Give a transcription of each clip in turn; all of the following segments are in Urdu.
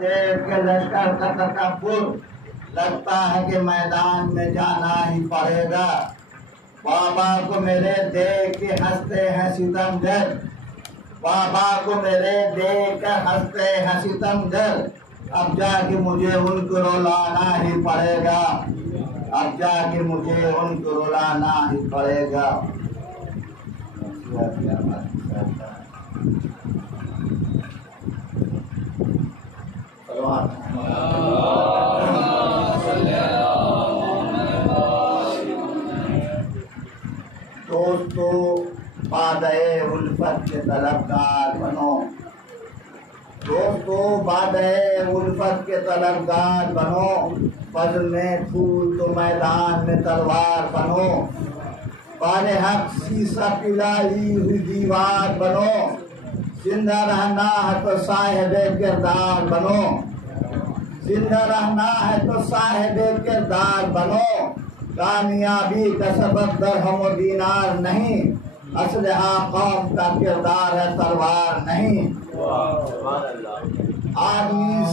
دیکھ کے لشکر کا تکبر لگتا ہے کہ میدان میں جانا ہی پڑے گا۔ بابا کو میرے دیکھ کے ہنستے ہیں ستمگر، بابا کو میرے دیکھ کر ہنستے ہیں ستمگر، اب جا کے مجھے ان کو رلانا ہی پڑے گا، اب جا کے مجھے ان کو رلانا ہی پڑے گا۔ دوستو بادئے الفت کے طلبگار بنو، دوستو بادئے الفت کے طلبگار بنو، فضل میں پھول تو میدان میں تلوار بنو، بار حق سیسا پلائی ہوئی دیوار بنو، زندہ رہنا ہے تو صاحب کردار بنو، زندہ رہنا ہے تو صاحب کردار بنو، کامیابی کا سبب درہم و دینار نہیں، اسلحہ قوم کا کردار ہے تلوار نہیں۔ آدمی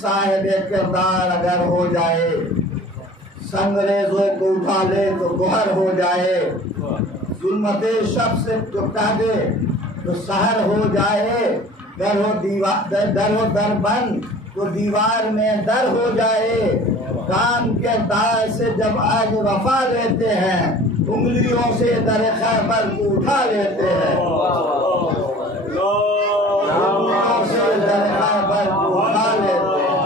صاحب کردار اگر ہو جائے، سنگریزوں کو اٹھا لے تو گوہر ہو جائے، ظلمت شب سے ٹکٹا دے تو سحر ہو جائے، در و در بند تو دیوار میں در ہو جائے، کام کے دار سے جب آج وفا لیتے ہیں، انگلیوں سے در خیبر کو اٹھا لیتے ہیں، انگلیوں سے در خیبر کو اٹھا لیتے ہیں۔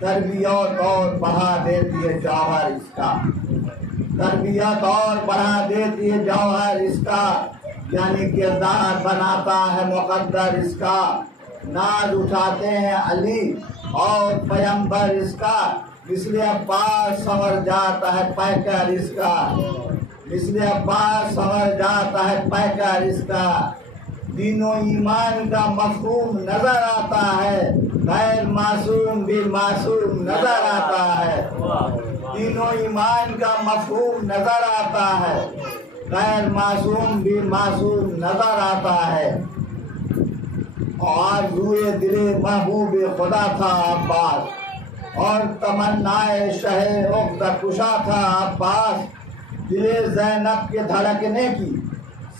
تربیت اور بڑھا دیتی ہے جوہر اس کا، تربیت اور بڑھا دیتی ہے جوہر اس کا، یعنی کردار بناتا ہے مقدر اس کا، ناز اٹھاتے ہیں علی اور پیمبر اس کا، مثل عباس سنور جاتا ہے پیکر اس کا، مثل عباس سنور جاتا ہے پیکر اس کا، دین و ایمان کا مفہوم نظر آتا ہے، غیر معصوم بھی معصوم نظر آتا ہے، دین و ایمان کا مفہوم نظر آتا ہے، غیر معصوم بھی معصوم نظر آتا ہے۔ اور روئے دل محبوب خدا تھا عباس، اور تمنائے شہ عقد کشا تھا عباس، دل زینب کے دھڑکنے کی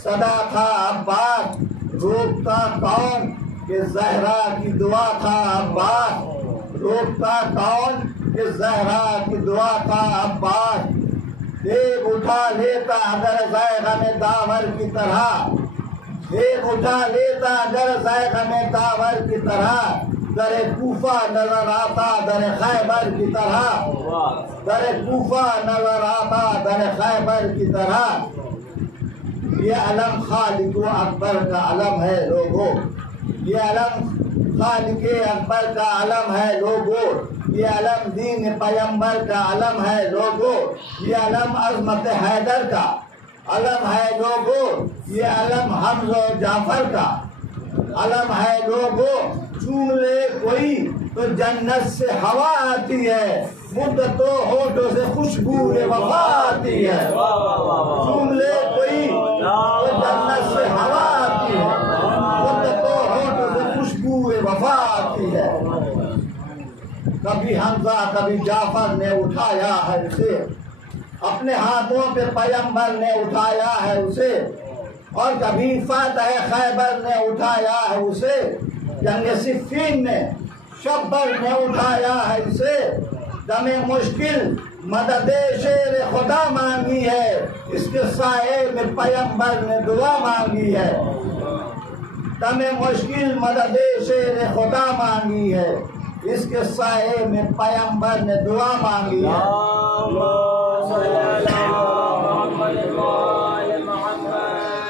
صدا تھا عباس، روکتا کون کہ زہرا کی دعا تھا عباس، روکتا کون کہ زہرا کی دعا تھا عباس، دیکھ اٹھا لیتا اگر ذائقہ میں داور کی طرح، دیکھ اٹھا لیتا اگر ذائقہ میں داور کی طرح، در کوفہ نظر آتا در خیبر کی طرح، در کوفہ نظر آتا در خیبر کی طرح۔ یہ علم خالق و اکبر کا علم ہے لوگو، یہ علم خالق اکبر کا علم ہے لوگو، یہ علم دین پیمبر کا علم ہے لوگو، یہ علم عظمت حیدر کا علم ہے لوگو، یہ علم حمزہ و جعفر کا علم ہے لوگو، چوم لے کوئی تو جنت سے ہوا آتی ہے، مدت و ہونٹوں سے خوشبو وفا آتی ہے، چوم لے کوئی تو جنت سے ہوا آتی ہے، مدت و ہونٹوں سے خوشبو وفا آتی ہے۔ کبھی حمزہ کبھی جعفر نے اٹھایا ہے اسے، اپنے ہاتھوں پہ پیمبر نے اٹھایا ہے اسے، اور کبھی فاتح خیبر نے اٹھایا ہے اسے، جنگ صفین میں شبر نے اٹھایا ہے اسے، دم مشکل مدد شیر خدا مانگی ہے، اس کے سائے میں پیمبر نے دعا مانگی ہے، دم مشکل مدد شیر خدا مانگی ہے، اس کے سائے میں پیمبر نے دعا مانگی ہے۔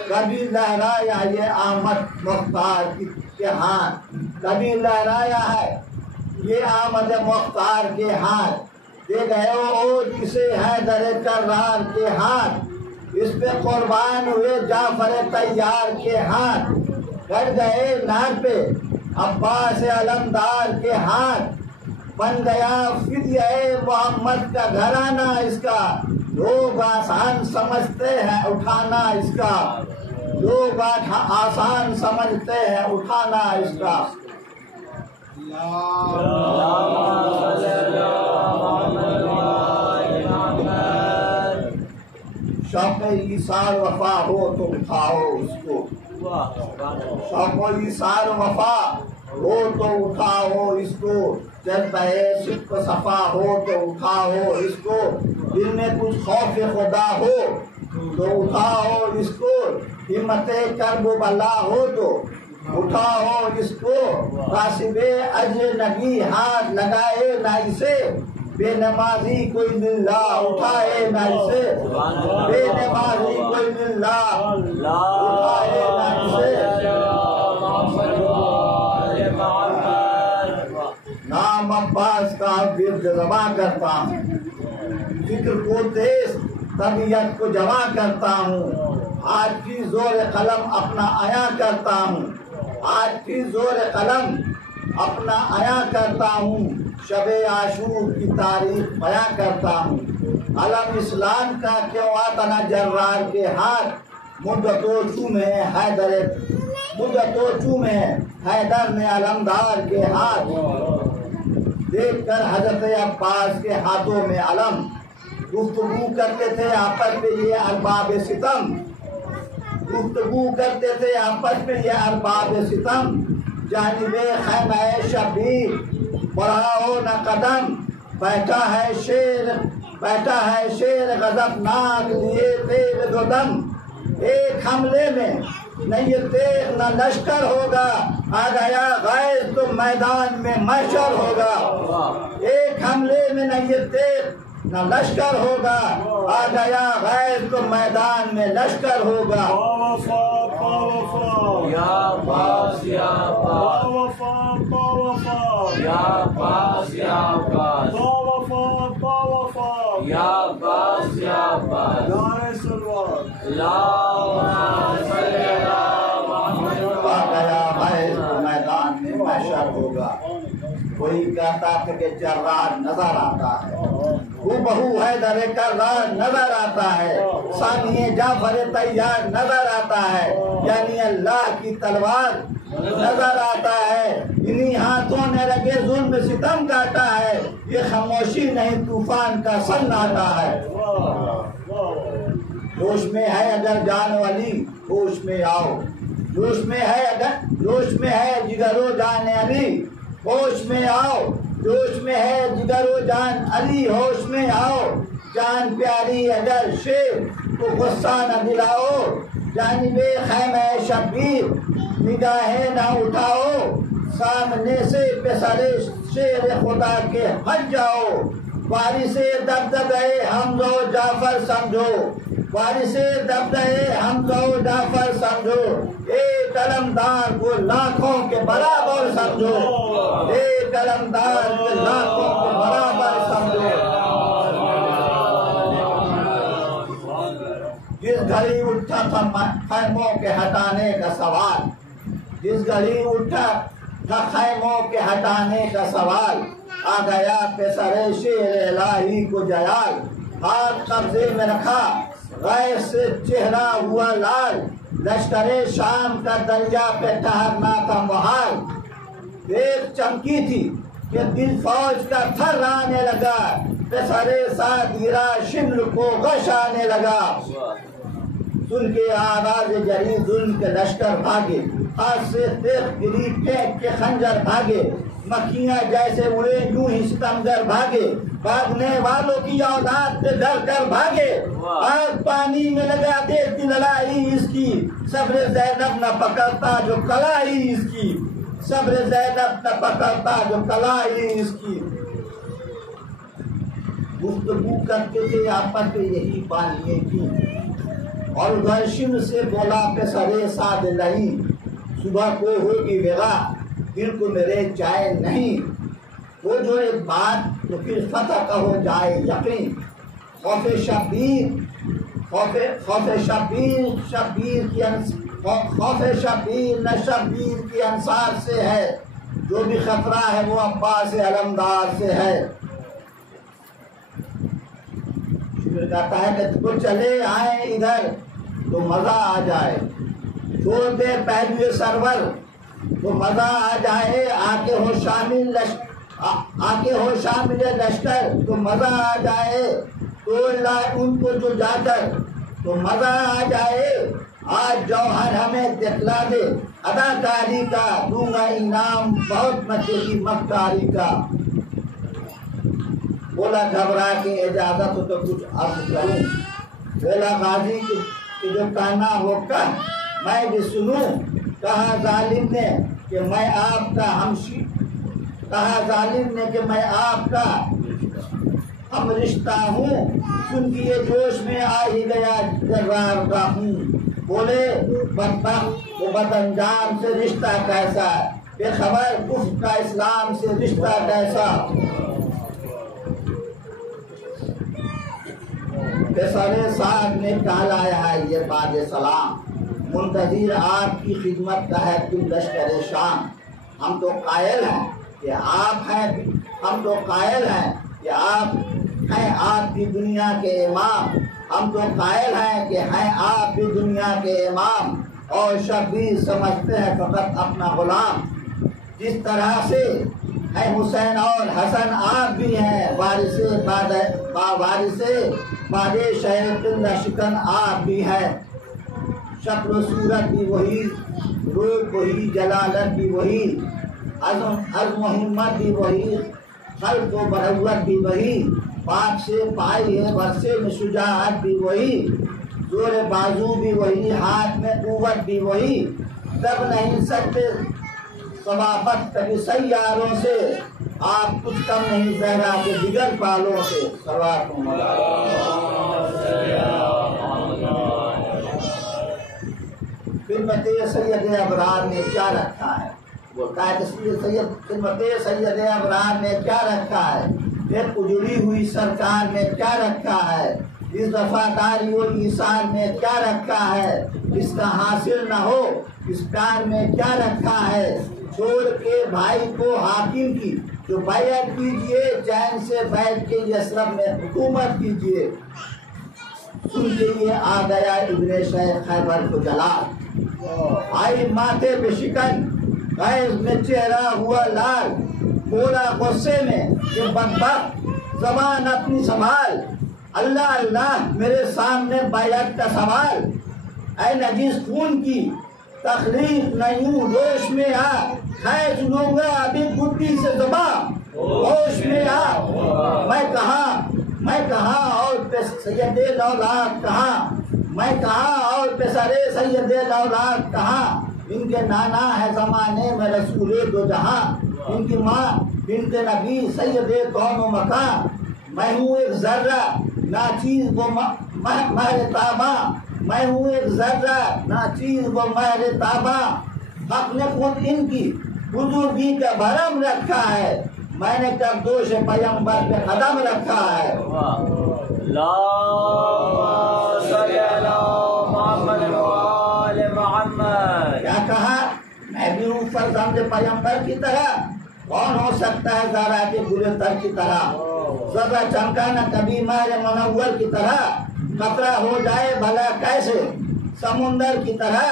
کبھی لہرایا یہ آمد مختار کے ہاتھ، کبھی لہرایا ہے یہ آمد مختار کے ہاتھ، دے گئے او جسے حیدر کرار کے ہاتھ، اس پہ قربان ہوئے جعفر طیار کے ہاتھ، کر گئے نار پہ عباس علمدار کے ہاتھ، بن گیا فدیہ محمد کا گھرانہ اس کا، لوگ آسان سمجھتے ہیں اٹھانا اس کا، لوگ آسان سمجھتے ہیں اٹھانا اس کا۔ شوق ایثار وفا ہو تو اٹھاؤ اس کو، شوق ایثار وفا ہو تو اٹھاؤ اس کو، جذبہ صدق صفا ہو تو اٹھاؤ اس کو، دل میں کچھ خوف خدا ہو تو اٹھاؤ اس کو، ہمت کرب و بلا ہو تو اٹھاؤ اس کو، قاصب اجنبی ہاتھ لگائے نہ اسے، بے نمازی کوئی للہ اٹھائے نہ اسے، بے نمازی کوئی للہ اٹھائے نہ اسے۔ نام عباس کا ورد جمع کرتا ہوں، فکر کو تیز طبیعت کو جمع کرتا ہوں، آج کی زور قلم اپنا عیاں کرتا ہوں، آج کی زور قلم اپنا عیاں کرتا ہوں، شب عاشور کی تاریخ بیاں کرتا ہوں، علم اسلام کا کیوں آتنا جرار کے ہاتھ، مدتوں چومے حیدر، مدتوں چومے حیدر نے علمدار کے ہاتھ، دیکھ کر حضرت عباس کے ہاتھوں میں علم، گفتگو کرتے تھے آپس میں یہ ارباب ستم، گفتگو کرتے تھے آپس میں یہ ارباب ستم، جانب خیمہ شبیر بڑھا ہو نہ قدم، بیٹھا ہے شیر غضبناک لیے تیز و دم، ایک حملے میں نہ یہ تیغ نہ لشکر ہوگا، آ گیا غیظ تو میدان میں محشر ہوگا، ایک حملے میں نہ یہ تیغ نہ لشکر ہوگا، آ گیا غیظ تو میدان میں لشکر ہوگا۔ یا عباس یا عباس یا عباس یا عباس یا عباس یا عباس، میدان میں محشر ہوگا، کوئی کہتا تھا کہ جرار نظر آتا ہے، وہ بہو ہے در کرار نظر آتا ہے، ثانی جعفر طیار نظر آتا ہے، یعنی اللہ کی تلوار نظر آتا ہے، انہی ہاتھوں نے رگے ظلم ستم کاٹا ہے، یہ خاموشی نہیں طوفان کا سناٹا ہے۔ جوش میں ہے اگر جان والی ہوش میں آؤ، جوش میں ہے اگر، جوش میں ہے جگر و جان علی ہوش میں آؤ، جوش میں ہے جگر و جان علی ہوش میں آؤ، جان پیاری اگر شیر کو غصہ نہ دلاؤ، جانب خیمہ شبیر نگاہیں نہ اٹھاؤ، سامنے سے پسر شیر خدا کے ہٹ جاؤ، وارث دبدبہ حمزہ و جعفر سمجھو، وارث دبدبہ حمزہ و جعفر سمجھو، ایک علمدار کو لاکھوں کے برابر سمجھو، ایک علمدار کو لاکھوں کے برابر سمجھو۔ جس گھڑی اٹھا تھا خیموں کے ہٹانے کا سوال، جس گھڑی اٹھا تھا خیموں کے ہٹانے کا سوال، آ گیا پسر شیر الہی کو جلال، ہاتھ قبضے میں رکھا غیظ سے چہرہ ہوا لال، لشکر شام کا دریا پہ ٹھہرنا تھا محال، دیکھ چمکی تھی کہ دل فوج کا تھر آنے لگا، پسر ساتھ گرا شمل کو غش آنے لگا، سن کے آواز جری ظلم کے لشکر بھاگے، ہاتھ سے تیغ گری پھینک کے خنجر بھاگے، مکھیاں جیسے اڑے یوں ہی ستمگر بھاگے، بھاگنے والوں کی اولاد پہ ڈر کر بھاگے، آگ پانی میں لگا دیتی لڑائی اس کی، صبر زینب نہ پکڑتا جو کلائی اس کی، صبر زینب نہ پکڑتا جو کلائی اس کی۔ گفتگو کرتے تھے آپس میں یہی بانیے کی، اور گرشم سے بولا پسر ساد نہیں، صبح کو ہوگی وغا دل کو میرے چائے نہیں، وہ جو ایک بات تو پھر فتح کا ہو جائے یقین، خوف شبیر نہ شبیر کی انصار سے ہے، جو بھی خطرہ ہے وہ عباس علمدار سے ہے۔ کہتا ہے کہ وہ چلے آئیں ادھر تو مزہ آ جائے، چھوڑ دے پہلوے سرور تو مزہ آ جائے، آکے ہو شامل لشکر تو مزہ آ جائے، توڑ لائے ان کو جو جا کر تو مزہ آ جائے، آج جوہر ہمیں دکھلا دے اداکاری کا، دوں گا انعام بہت میں تیری مکاری کا۔ بولا گھبرا کے اجازت ہو تو کچھ عرض کروں، بولا غازی کہ جو کہنا ہو کر میں بھی سنوں، کہا ظالم نے کہ میں آپ کا ہم رشتہ ہوں، سن کے یہ جوش میں آ ہی گیا جرار کا ہوں، بولے بدبخت وہ بد انجام سے رشتہ کیسا، بے خبر کفر کا اسلام سے رشتہ کیسا۔ سارے ساتھ نے کہلایا ہے یہ باد سلام، منتظر آپ کی خدمت کا ہے تم لشکر شام۔ ہم تو قائل ہیں کہ آپ ہیں آپ کی دنیا کے امام، ہم تو قائل ہیں کہ ہیں آپ بھی دنیا کے امام، اور شبیر سمجھتے ہیں فقط اپنا غلام۔ جس طرح سے ہے حسین اور حسن آپ بھی ہیں وارث باد شہر قلعہ شکن آپ بھی ہیں، شکل و صورت بھی وہی، روپ وہی، جلالت بھی وہی، عزم و ہمت بھی وہی، خلق و بروت بھی وہی، پاک سے پائی ہے ورثے میں شجاعت بھی وہی، زور بازو بھی وہی، ہاتھ میں قوت بھی وہی، دب نہیں سکتے ثوابت کبھی سیاروں سے، آپ کچھ کم نہیں زہرا کے دیگر پالوں سے۔ خدمت سید ابرار نے کیا رکھا ہے، بولتا ہے خدمت سید ابرار نے کیا رکھا ہے، ایک اجڑی ہوئی سرکار نے کیا رکھا ہے، اس وفاداری و ایثار میں کیا رکھا ہے، اس کا حاصل نہ ہو اس کار میں کیا رکھا ہے، چھوڑ کے بھائی کو حاکم کی جو بیعت کیجئے، چین سے بیٹھ کے یثرب میں حکومت کیجئے۔ سن کے یہ آ گیا ابن شیخ خیبر کو جلال، آئی ماتھے پہ شکن، غیظ میں چہرہ ہوا لال، بولا غصے میں کہ بدبخت زبان اپنی سنبھال، اللہ اللہ میرے سامنے بیعت کا سوال، اے نجس خون کی تخلیق نہیں روش میں آ، کھینچ لوں گا ابھی گڈی سے زبان، ہوش میں آ، میں کہاں اور پہ سید اولاد کہاں، میں کہاں اور پہ سرے سید اولاد کہاں، ان کے نانا ہے زمانے میں رسول دو جہاں، ان کی ماں بنت نبی سید کون و مکان، میں ہوں ایک ذرہ ناچیز وہ مہر تاباں، میں ہوں ایک ذرہ ناچیز وہ مہر تاباں، حق نے خود ان کی بزرگی کا بھرم رکھا ہے، میں نے کب دوش پیغمبر پہ قدم رکھا ہے۔ کیا کہا، میں بھی ہوں فرزند پیغمبر کی طرح، کون ہو سکتا ہے زہرا کے گلے تر کی طرح، ذرہ چمکا نہ کبھی مہر منور کی طرح، قطرہ ہو جائے بھلا کیسے سمندر کی طرح،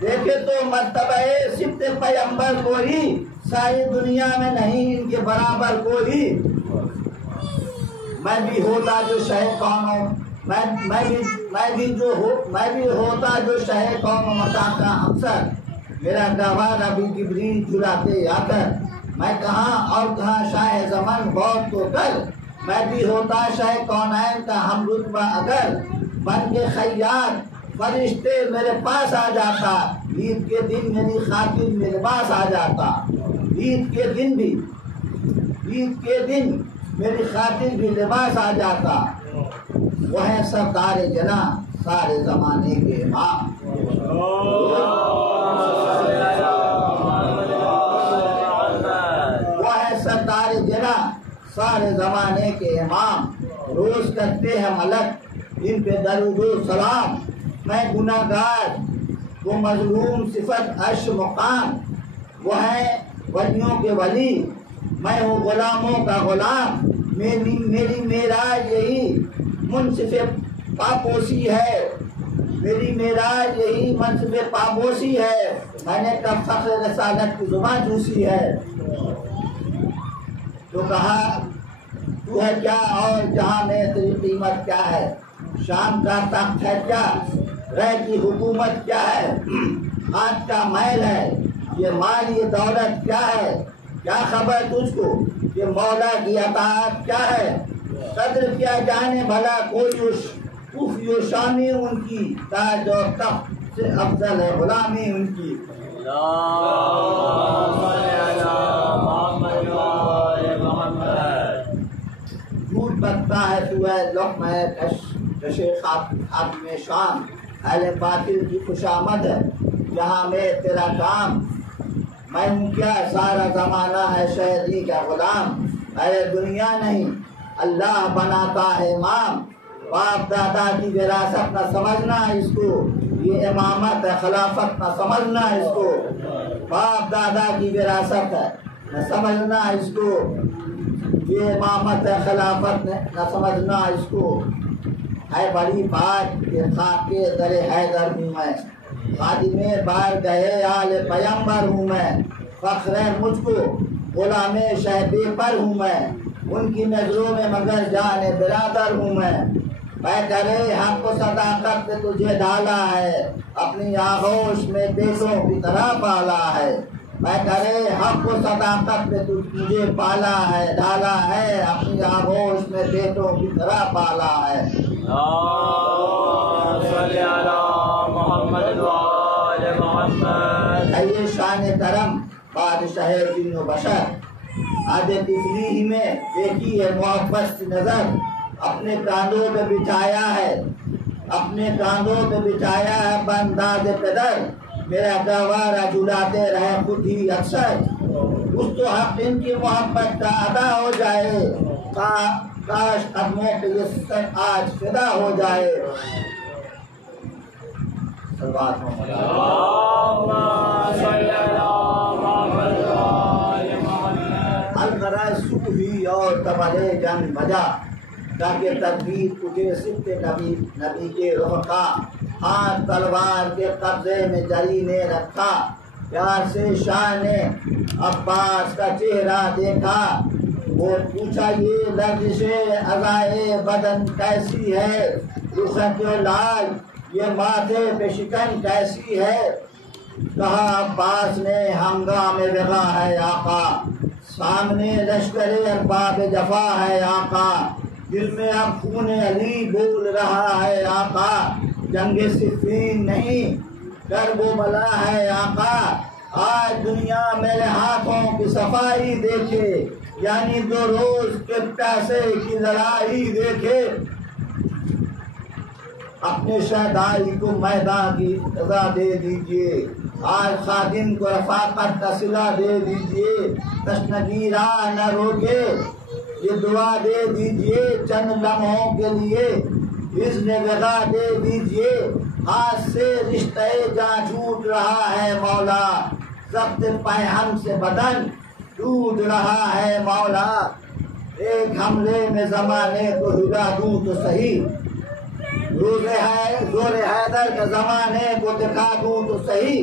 دیکھے تو مرتبہ صفت پیغمبر کوئی، ساری دنیا میں نہیں ان کے برابر کوئی، میں بھی ہوتا جو شہ کون ہوں، میں بھی ہوتا جو شہ کون متا کا افسر، میرا گوار ابھی جبریل جھلاتے آ کر، میں کہاں اور کہاں شاہ زمن بہت تو کر، میں بھی ہوتا شاہ کونین کا ہم رتبہ اگر، بن کے خیاط فرشتے میرے پاس آ جاتا، عید کے دن میری خاطر میں لباس آ جاتا، عید کے دن میری خاطر بھی لباس آ جاتا، وہ ہے سردار جنا سارے زمانے کے امام، وہ ہے سردار جنا سارے زمانے کے امام، روز کرتے ہیں ملک ان پہ درود و سلام، میں گناہ گار وہ مظلوم صفت عرش مقام، وہ ہیں ولیوں کے ولی میں ہوں غلاموں کا غلام، میری معراج یہی منصف پاپوسی ہے، میری معراج یہی منصف پاپوسی ہے، میں نے کب فخر رسالت کی زبان چوسی ہے۔ تو کہا تو ہے کیا اور جہاں میں تیری قیمت کیا ہے، شام کا تخت ہے کیا، رہ کی حکومت کیا ہے، ہاتھ کا محل ہے یہ مال یہ دولت کیا ہے، کیا خبر تجھ کو کہ مولا کی اطاعت کیا ہے، قدر کیا جانے بھلا کوئی کفی و شامی ان کی، تاج اور تخت سے افضل ہے غلامی ان کی۔ جھوٹ بکتا ہے تو ہے لقمہ کش خاتم شام، اہل باطل کی خوشامد ہے یہاں میں تیرا کام، میں ہوں کیا سارا زمانہ ہے شہری کا غلام، اے دنیا نہیں اللہ بناتا ہے امام، باپ دادا کی وراثت نہ سمجھنا اس کو، یہ امامت ہے خلافت نہ سمجھنا اس کو، باپ دادا کی وراثت ہے نہ سمجھنا اس کو، یہ امامت ہے خلافت نہ سمجھنا اس کو، ہے بڑی بات کہ خاک کے در حیدر ہوں میں، خادم بار گئے آل پیمبر ہوں میں، فخر ہے مجھ کو غلام شہ بے پر ہوں میں، ان کی نظروں میں مگر جان برادر ہوں میں کرے حق و صداقت پہ تجھے ڈالا ہے، اپنی آغوش میں بیٹوں کی طرح پالا ہے، میں کرے حق و صداقت پہ تجھے پالا ہے، ڈالا ہے اپنی آغوش میں بیٹوں کی طرح پالا ہے۔ صلی علی محمد وآل محمد۔ ہے یہ شان کرم بادشاہ جن و بشر، آدھے طفلی ہی میں دیکھی ہے محبت نظر، اپنے کاندھوں پہ بٹھایا ہے، اپنے کاندھوں پہ بٹھایا ہے بنداز پدر، میرا گوارا جھلاتے رہے خود ہی اکثر، اس تو حق ان کی محبت کا ادا ہو جائے، کاش قدموں پہ یہ سر آج فدا ہو جائے۔ القرائے صبحی اور تبرے جنگ بجا، تاکہ تدبیر اٹھے سکتے نبی کے رخ کا، ہاتھ تلوار کے قبضے میں جری نے رکھا، پیار سے شاہ نے عباس کا چہرہ دیکھا، وہ پوچھا یہ لرزش اعضائے بدن کیسی ہے، رخ کیوں لال یہ ماتھے پہ شکن کیسی ہے، کہا عباس نے ہنگام وغا ہے آقا، سامنے لشکر ارباب جفا ہے آقا، دل میں اب خون علی بول رہا ہے آقا، جنگ صفین نہیں کرب و بلا ہے آقا، آج دنیا میرے ہاتھوں کی صفائی دیکھے، یعنی 2 روز کے پیسے کی لڑائی دیکھے، اپنے شہدائی کو میدان کی سزا دے دیجئے، آج خادم کو رفاقت کا صلہ دے دیجئے، تشنگی راہ نہ روکے، یہ دعا دے دیجئے چند لمحوں کے لیے، اذن وغا دے دیجئے، ہاتھ سے رشتہ جاں چھوٹ رہا ہے مولا، ضبط پیہم سے بدن ٹوٹ رہا ہے مولا، ایک حملے میں زمانے کو ہلا دوں تو صحیح، زور حیدر کا زمانے کو دکھا دوں تو صحیح،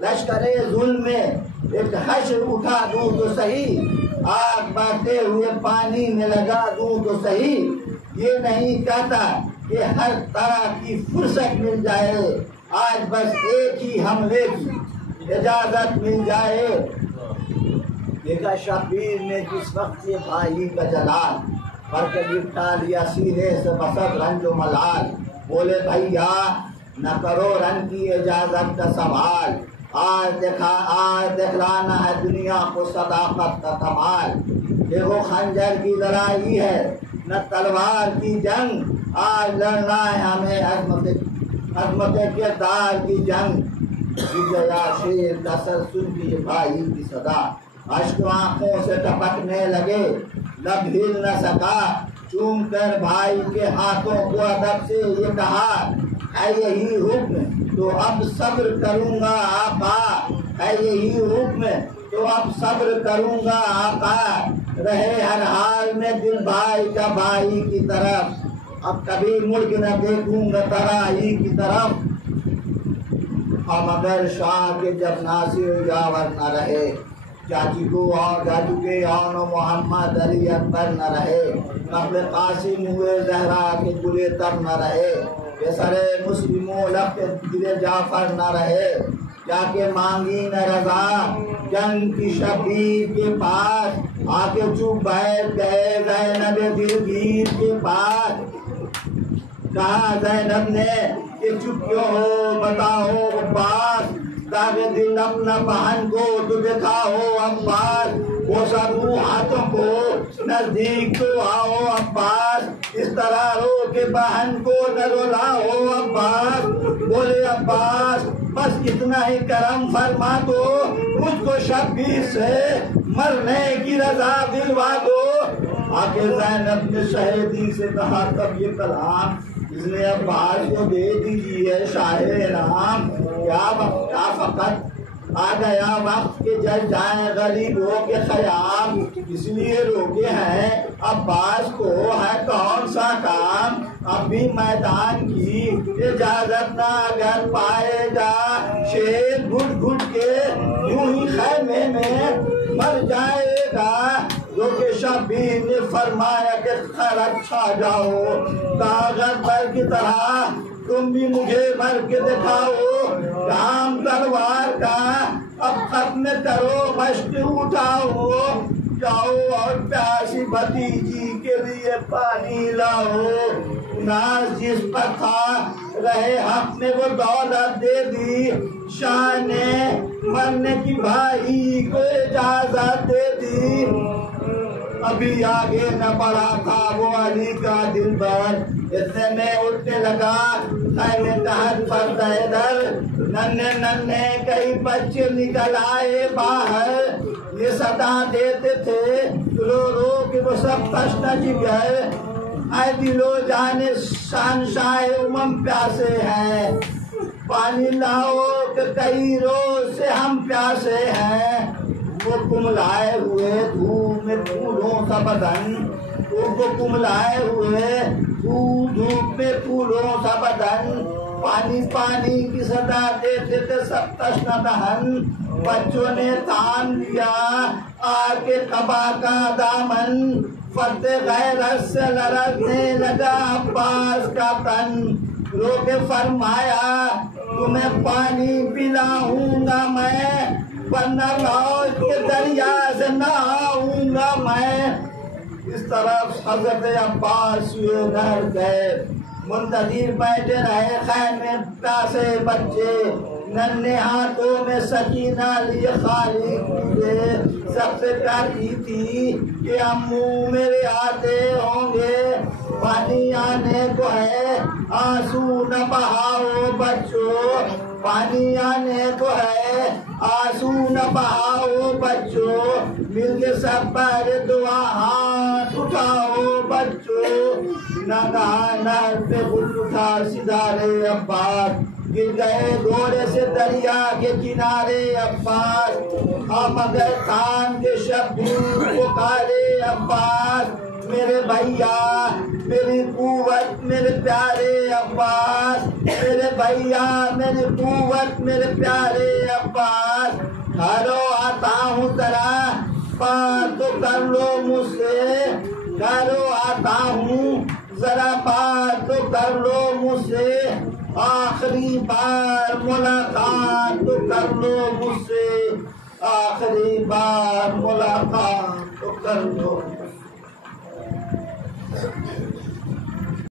لشکر ظلم میں ایک حشر اٹھا دوں تو صحیح، آگ بڑھتے ہوئے پانی میں لگا دوں تو صحیح، یہ نہیں کہتا کہ ہر طرح کی فرصت مل جائے، آج بس ایک ہی حملے کی اجازت مل جائے، دیکھا شبیر نے جس وقت یہ بھائی کا جلال پر کے لپٹا لیا سینے سے بسط رنج و ملال، بولے بھیا نہ کرو رن کی اجازت کا سوال، آج دکھلانا ہے دنیا کو صداقت کا کمال، دیکھو خنجر کی لڑائی ہے نہ تلوار کی جنگ، آج لڑنا ہے ہمیں عظمت کردار کی جنگ، گیا شیر کا سر سن کی بھائی کی صدا، اشک آنکھوں سے ٹپکنے لگے، لب ہل نہ سکا، چوم کر بھائی کے ہاتھوں کو ادب سے یہ کہا، ہے یہی حکم تو اب صبر کروں گا آقا، ہے یہی حکم تو اب صبر کروں گا آقا، رہے ہر حال میں دل بھائی کا بھائی کی طرف، اب کبھی مڑ کے نہ دیکھوں گا ترائی کی طرف، ہم اگر شاہ کے جب ناصر یاور نہ رہے، چاچی کو اور جاجو کے آن و محمد علی اکبر نہ رہے، نقل قاسم ہوئے زہرا کے گلے تب نہ رہے، یہ سرے مسلموں لفظ دل جعفر نہ رہے، جا کے مانگی نہ رضا جنگ کی شبیر کے پاس، آ کے چپ بیٹھ گئے زینب دلگیر کے پاس، کہا زینب نے کہ چپ کیوں ہو بتاؤ عباس، تاکہ دل اپنا بہن کو تو دکھاؤ عباس، وہ سب ہاتھوں کو نزدیک تو آؤ عباس، اس طرح رو کے بہن کو نہ رلاؤ عباس، بولے عباس بس اتنا ہی کرم فرما دو، مجھ کو شبیر سے مرنے کی رضا دلوا دو۔ آگے زینب نے شہیدی سے کہا تب یہ کلام، اس نے عباس کو دے دیجیے شاہ انعام، کیا فقط آ گیا وقت کہ جل جائیں غریبوں کے خیام، اس لیے روکے ہیں عباس کو ہے کون سا کام، اب بھی میدان کی اجازت نہ اگر پائے گا، شیر گھٹ گھٹ کے یوں ہی خیمے میں مر جائے گا، جو کہ شبیر نے فرمایا کہ خیر اچھا جاؤ، کاغذ پر کی طرح تم بھی مجھے بھر کے دکھاؤ، کام تلوار کا اب ختم کرو مشق اٹھاؤ، جاؤ اور پیاسی بھتیجی کے لیے پانی لاؤ، ناز جس پر تھا رہے حق میں وہ دولت دے دی، شاہ نے مرنے کی بھائی کو اجازت دے دی، ابھی آگے نہ بڑھا تھا وہ علی کا دل بھر، اتنے میں اٹھنے لگا خیمے تحت پر ادھر، ننے ننے کئی بچے نکل آئے باہر، یہ صدا دیتے تھے رو رو کہ وہ سب تشنہ جگر، اے دلو جانے شہنشاہ امم پیاسے ہیں، پانی لاؤ کہ کئی روز سے ہم پیاسے ہیں، وہ کملائے ہوئے دھوپ میں پھولوں سا بدن، وہ کملائے ہوئے دھوپ میں پھولوں سا بدن، پانی پانی کی صدا دیتے تھے سب تشنہ دہن، بچوں نے تھام لیا آ کے قبا کا دامن، فتح غیرت سے لرزنے لگا عباس کا تن، رو کے فرمایا تمہیں پانی پلاؤں گا میں، ورنہ موت کے دریا سے نہ آؤں گا میں، اس طرف حضرت عباس ادھر گئے، منتظر بیٹھے رہے خیمے پیاسے بچے، ننھے ہاتھوں میں سکینہ لیے خالی پیے، سب سے کہتی تھی کہ امو میرے آتے ہوں گے، پانی آنے کو ہے آنسو نہ بہاؤ بچوں، پانی آنے کو ہے آنسو نہ بہاؤ بچوں، مل کے سب پر دعا ہاتھ اٹھاؤ بچوں، ناگہان نہر پہ غل اٹھا سدھارے عباس، گر گئے گھوڑے سے دریا کے کنارے عباس، ہم اگر خان کے شبیر پکارے عباس، میرے بھیا میری قوت میرے پیارے عباس، میرے بھیا میری قوت میرے پیارے عباس، گھروں آتا ہوں ذرا بات تو کر لو مجھ سے، گھروں آتا ہوں ذرا بات تو کر لو مجھ سے، آخری بار ملاقات تو کر لو مجھ سے، آخری بار ملاقات تو کر لو۔